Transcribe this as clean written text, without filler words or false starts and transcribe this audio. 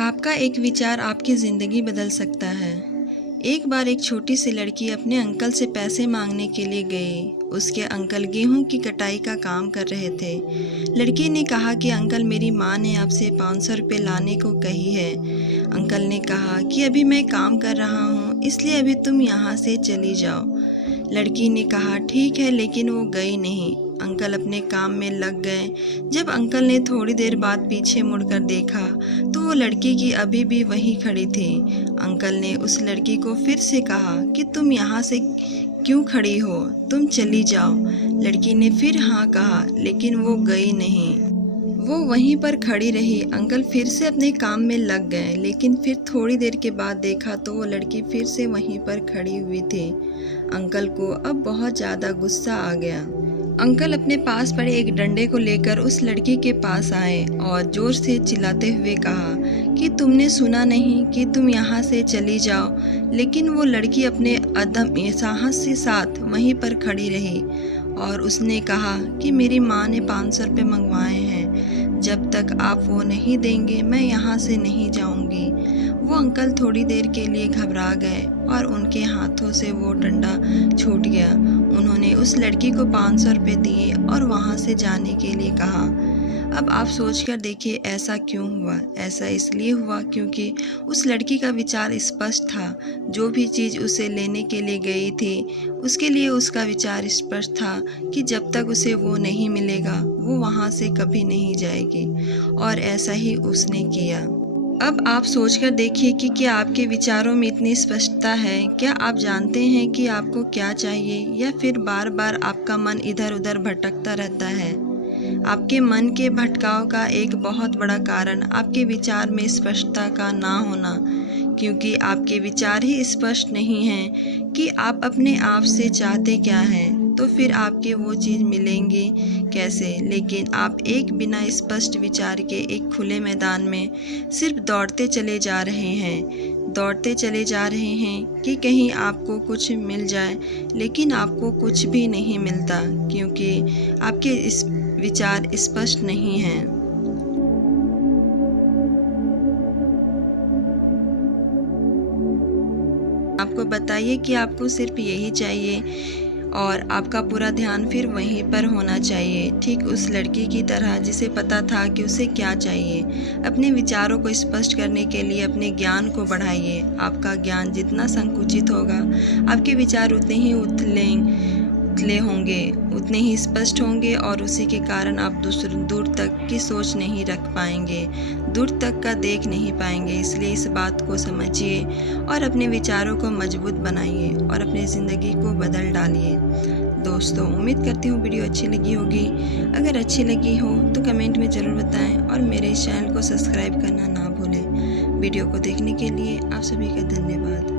आपका एक विचार आपकी ज़िंदगी बदल सकता है। एक बार एक छोटी सी लड़की अपने अंकल से पैसे मांगने के लिए गई। उसके अंकल गेहूं की कटाई का काम कर रहे थे। लड़की ने कहा कि अंकल, मेरी माँ ने आपसे 500 रुपये लाने को कही है। अंकल ने कहा कि अभी मैं काम कर रहा हूँ, इसलिए अभी तुम यहाँ से चली जाओ। लड़की ने कहा ठीक है, लेकिन वो गई नहीं। अंकल अपने काम में लग गए। जब अंकल ने थोड़ी देर बाद पीछे मुड़कर देखा तो वो लड़की की अभी भी वहीं खड़ी थी। अंकल ने उस लड़की को फिर से कहा कि तुम यहाँ से क्यों खड़ी हो, तुम चली जाओ। लड़की ने फिर हाँ कहा, लेकिन वो गई नहीं। वो वहीं पर खड़ी रही। अंकल फिर से अपने काम में लग गए, लेकिन फिर थोड़ी देर के बाद देखा तो वो लड़की फिर से वहीं पर खड़ी हुई थी। अंकल को अब बहुत ज़्यादा गुस्सा आ गया। अंकल अपने पास पड़े एक डंडे को लेकर उस लड़की के पास आए और जोर से चिल्लाते हुए कहा कि तुमने सुना नहीं कि तुम यहाँ से चली जाओ। लेकिन वो लड़की अपने अदम साहस के साथ वहीं पर खड़ी रही और उसने कहा कि मेरी माँ ने 500 रुपये मंगवाए हैं, जब तक आप वो नहीं देंगे मैं यहाँ से नहीं जाऊँगी। वो अंकल थोड़ी देर के लिए घबरा गए और उनके हाथों से वो डंडा छूट गया। उन्होंने उस लड़की को 500 रुपये दिए और वहाँ से जाने के लिए कहा। अब आप सोचकर देखिए ऐसा क्यों हुआ। ऐसा इसलिए हुआ क्योंकि उस लड़की का विचार स्पष्ट था। जो भी चीज़ उसे लेने के लिए गई थी उसके लिए उसका विचार स्पष्ट था कि जब तक उसे वो नहीं मिलेगा वो वहाँ से कभी नहीं जाएगी, और ऐसा ही उसने किया। अब आप सोचकर देखिए कि क्या आपके विचारों में इतनी स्पष्टता है। क्या आप जानते हैं कि आपको क्या चाहिए, या फिर बार बार आपका मन इधर उधर भटकता रहता है। आपके मन के भटकाव का एक बहुत बड़ा कारण आपके विचार में स्पष्टता का ना होना, क्योंकि आपके विचार ही स्पष्ट नहीं हैं कि आप अपने आप से चाहते क्या हैं, तो फिर आपके वो चीज़ मिलेंगी कैसे। लेकिन आप एक बिना स्पष्ट विचार के एक खुले मैदान में सिर्फ दौड़ते चले जा रहे हैं कि कहीं आपको कुछ मिल जाए, लेकिन आपको कुछ भी नहीं मिलता क्योंकि आपके इस विचार स्पष्ट नहीं हैं। आपको बताइए कि आपको सिर्फ यही चाहिए और आपका पूरा ध्यान फिर वहीं पर होना चाहिए, ठीक उस लड़की की तरह जिसे पता था कि उसे क्या चाहिए। अपने विचारों को स्पष्ट करने के लिए अपने ज्ञान को बढ़ाइए। आपका ज्ञान जितना संकुचित होगा आपके विचार उतने ही उथले होंगे, उतने ही स्पष्ट होंगे, और उसी के कारण आप दूर तक की सोच नहीं रख पाएंगे, दूर तक का देख नहीं पाएंगे। इसलिए इस बात को समझिए और अपने विचारों को मजबूत बनाइए और अपनी ज़िंदगी को बदल डालिए। दोस्तों, उम्मीद करती हूँ वीडियो अच्छी लगी होगी। अगर अच्छी लगी हो तो कमेंट में ज़रूर बताएं और मेरे इस चैनल को सब्सक्राइब करना ना भूलें। वीडियो को देखने के लिए आप सभी का धन्यवाद।